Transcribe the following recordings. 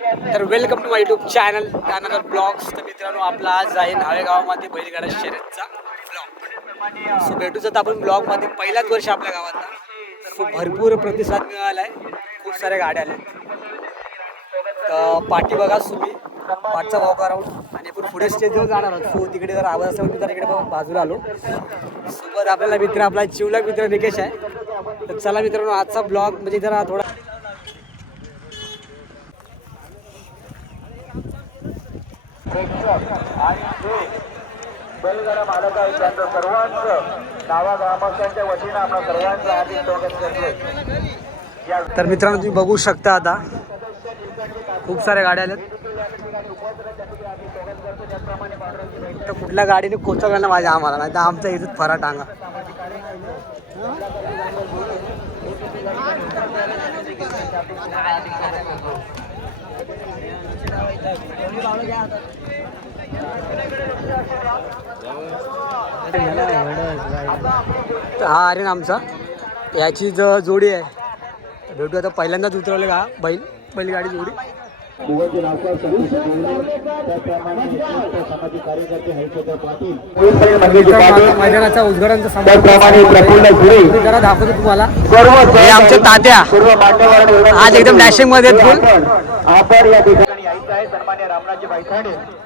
तर welcome to my YouTube channel त्यानंतर vlogs. तर मित्रांनो आपला आज आहे नावे गावामध्ये बैलगाडा शर्यतचा ब्लॉग. सो भेटूच आता आपण ब्लॉगमध्ये पहिल्याच वर्ष आपल्या गावातला. तर खूप भरपूर प्रतिसाद मिळाला आहे, खूप साऱ्या गाड्या आल्या. तर पाठी बघा तुम्ही, पाठचा वॉक अराउंड आणि पुढे स्टेजवर जाणार आहोत. सो तिकडे जर आवाज असेल मी तर इकडे बाजूला आलो. सोबत आपल्याला मित्र आपला चिवलक मित्र निकेश आहे. तर चला मित्रांनो आजचा ब्लॉग म्हणजे जरा थोडा बैलगाडा मालक आहे त्यांचं सर्वांचं गावा ग्रामस्थांच्या वतीनं आपल्या सर्वांचं हार्दिक स्वागत करतो. तर मित्रांनो तुम्ही बघू शकता आता खूप साऱ्या गाड्या आल्यात. तर कुठल्या गाडीने कोचवलं ना माझ्या आम्हाला, नाही तर आमच्या इथं फरा टांगा. हा अरे ना आमचा याची जोडी आहे. भेटू आता पहिल्यांदाच उतरवले का बैलगाडी जोडी. मैदानाचा उद्घाटनचा समारोप जरा दाखवतो तुम्हाला. हे आमचे तात्या आज एकदम डॅशिंग मध्ये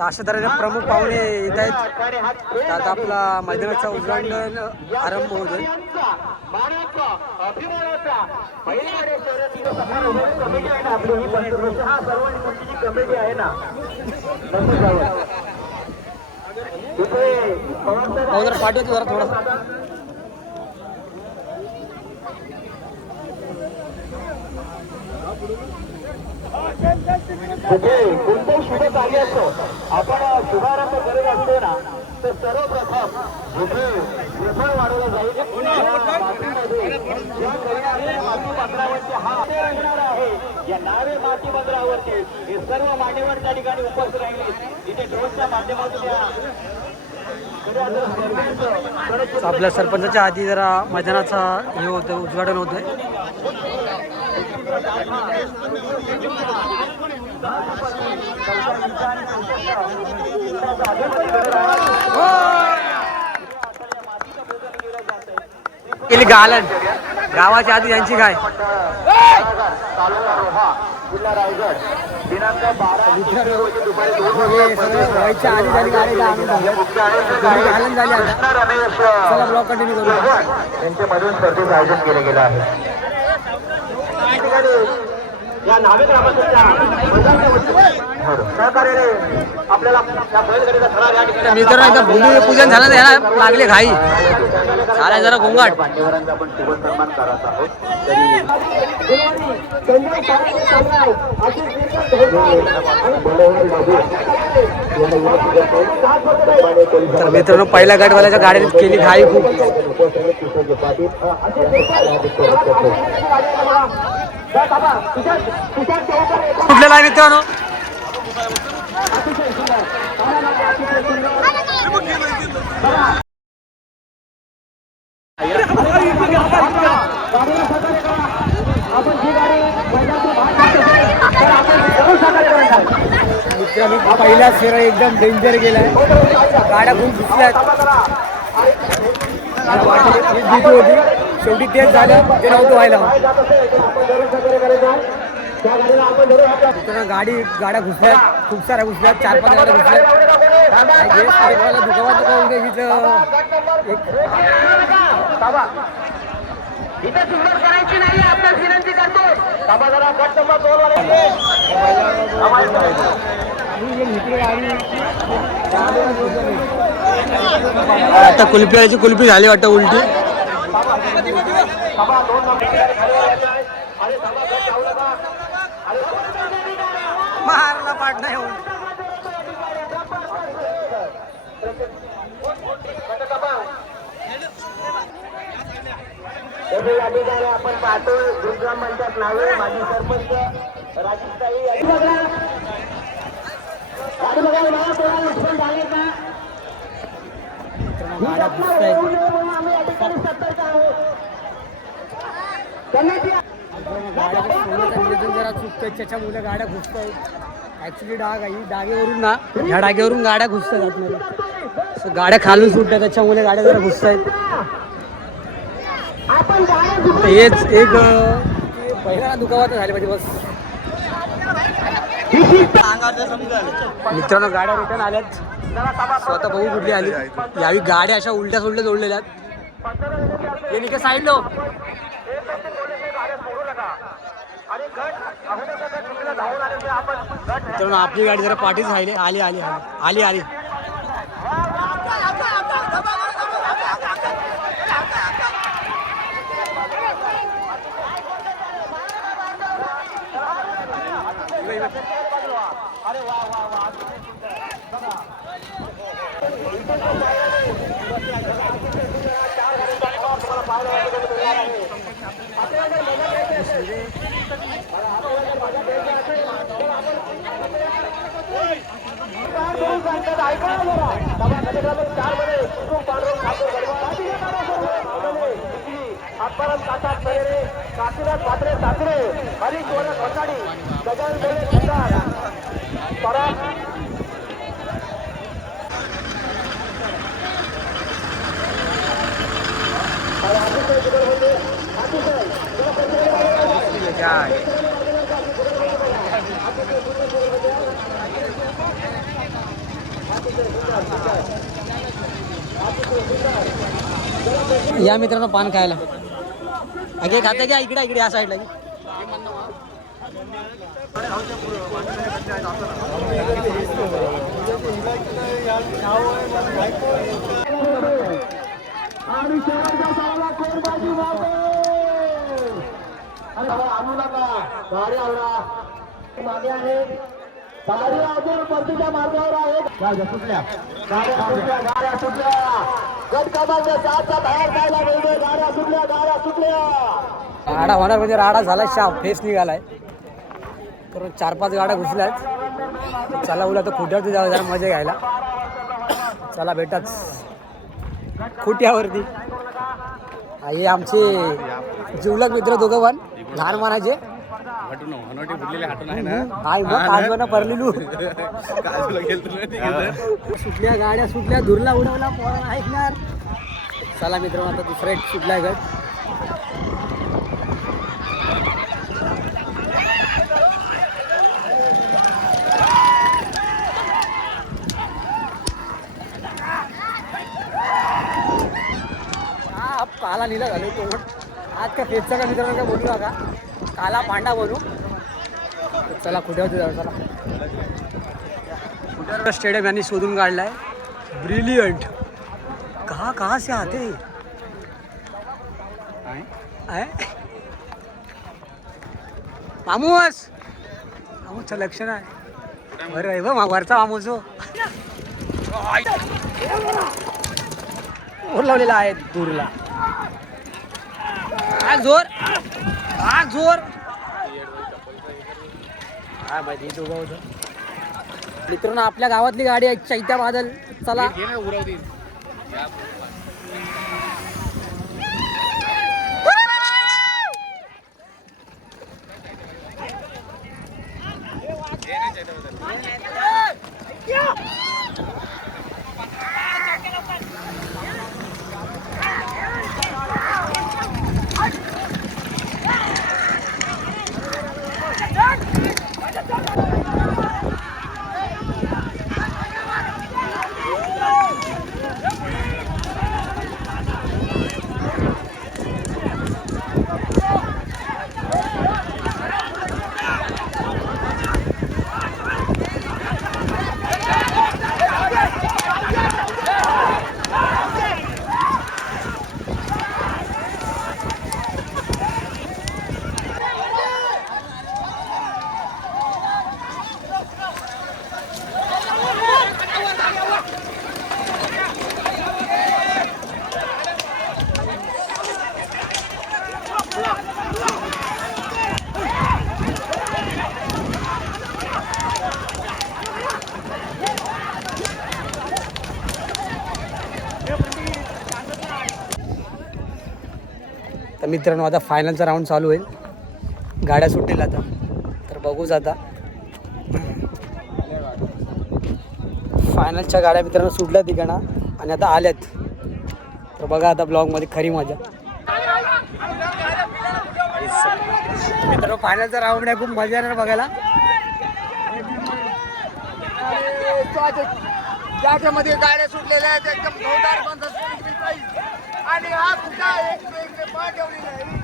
अशा तऱ्हेने प्रमुख पाहुणे येत आहेत. आता आपला मैदानाचा उद्घाटन आरंभ होतोय. पाठवतो जरा थोडासा. कोणतेही शुभ कार्य असतो, आपण शुभारंभ करत असतो ना, तर सर्वप्रथम जिथे विफळ वाढवलं जाईल माती मंदिरावरती हा रंगणार आहे. या नावे माती मंदिरावरती हे सर्व मान्यवर त्या ठिकाणी उपस्थित राहिले. तिथे ड्रोनच्या माध्यमातून आपल्या सरपंचाच्या आधी जरा मैदानाचा हे होतं, उद्घाटन होतंय. केली गालन गावाच्या आधी यांची काय जिल्हा रायगड दिनांक 12 रोजी दुपारी 2 आधी झाली गाडी गालन झाली. चला ब्लॉग कंटिन्यू करू. त्यांच्यामधून स्पर्धेचं आयोजन केलं गेलं आहे. या नावे ग्रामस्थांच्या सहकार्याने आपल्याला या बैलगाडीचा थरार या ठिकाणी मित्रांनो भूमिपूजन झालं ना, लागले घाई झाला जरा गोंगाट. मान्यवरांचा आपण शुभ सन्मान करत आहोत. तर मित्रांनो पहिल्या गटवाल्याच्या गाडीने केली घाई खूप. कुठलेला आहे मित्रांनो? मित्रांनो पहिला फेरा एकदम डेंजर गेलाय. गाड्या खूप दिसल्यात. होती शेवटी तेच झालं, ते नव्हतं व्हायला. गाड्या घुसल्यात, खूप साऱ्या घुसल्यात, 4-5 गाड्या घुसल्यात. दुखावा इथे सुंदर करायची नाही, आपल्याला विनंती करतो. आता कुल्फी कुल्फी झाली वाटतं उलटी. मारला पाठ नाही होऊन. आपण पाहतो दुर्गा मंचात नावे माजी सरपंच राजेशताई गाड्या जरा चुकत आहेत त्याच्यामुळे गाड्या घुसत आहेत. ॲक्च्युली डाग आहे, डागेवरून ना ह्या डागेवरून गाड्या घुसत आहेत आतमध्ये. सो गाड्या खालून सुटतात त्याच्यामुळे गाड्या जरा घुसत आहेत. हेच एक पहिला दुखावत झाली पाहिजे बस. मित्रांनो गाड्या रिटर्न आल्यात. स्वतः बघू कुठली आली. यावी गाड्या अशा उलट्या सुलट्या जोडलेल्या आहेत. हे निके साईड लो. मित्रांनो आपली गाडी जरा पाठीच राहिली. आली आली आली आली. या मित्रांनो पान खायला. अगे खाते घ्या इकडे इकडे या साईडला. आणि शेवटचा सामना कोण बाजी मारतो. आणू नका गाडी आवडा मागे आहे. गाडी अजून परतीच्या मार्गावर आहे. गाड्या सुटल्या गाड्या सुटल्या. गट क्रमांक 7चा बाहेर जायला मिळतोय. गाड्या सुटल्या. राडा होणार म्हणजे राडा झाला. शाप फेस निघालाय. तर 4-5 गाड्या घुसल्यात. चला उला तर खुट्यावरती जाऊ जरा मजा घ्यायला. चला बेटाच खुट्यावरती. हे आमचे जिवलग मित्र दोघं पण लहान मानाचे. सुटल्या गाड्या सुटल्या. धुरला उडवला पोराला ऐकणार. चला मित्रांनो आता दुसरा एक सुटलाय गट. काला नीला झालो तो. आज का फेसचा का मित्रांनो काय बोलू नका. काला पांडा बनू. चला कुठे जाऊ. चला कुठे स्टेडियम यांनी शोधून काढलाय. ब्रिलियंट. कहाँ से आते मामूस. मामूसचं लक्षण आहे. बरं आहे बा वरचा मामूस हो. लावलेला आहे दूरला. जोर जोर हा माहिती उभा होतं. मित्रांनो आपल्या गावातली गाडी आहे चैत्या बादल. चला तर मित्रांनो आता फायनलचा राऊंड चालू होईल. गाड्या सुटेल आता. बघूच आता. फायनलच्या गाड्या मित्रांनो सुटल्या तिकडनं आणि आता आल्यात. तर बघा आता ब्लॉगमध्ये खरी मजा. मित्रांनो फायनलचा राऊंड आहे, खूप मजा येणार बघायला. ज्याच्यामध्ये गाड्या सुटलेल्या आहेत एकदम जोरदार बंद आणि हा सुद्धा एक ठेवलेला आहे.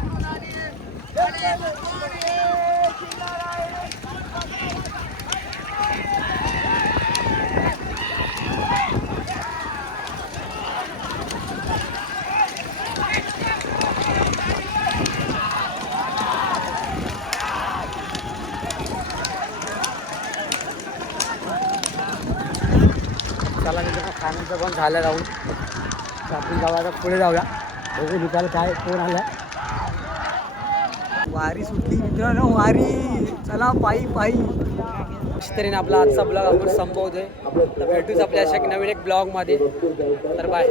चला मित्रांनो फायनलचं पण झालं राहून. आपण जाऊ आता पुढे जाऊया. बघू निकाल काय कोण आला. वारी सुटली मित्रांनो, वारी. चला पायी पायी. अशा तऱ्हेने आपला आजचा ब्लॉग आपण संपवतोय. तर भेटूच आपल्या अशा नवीन एक ब्लॉगमध्ये. तर बाय.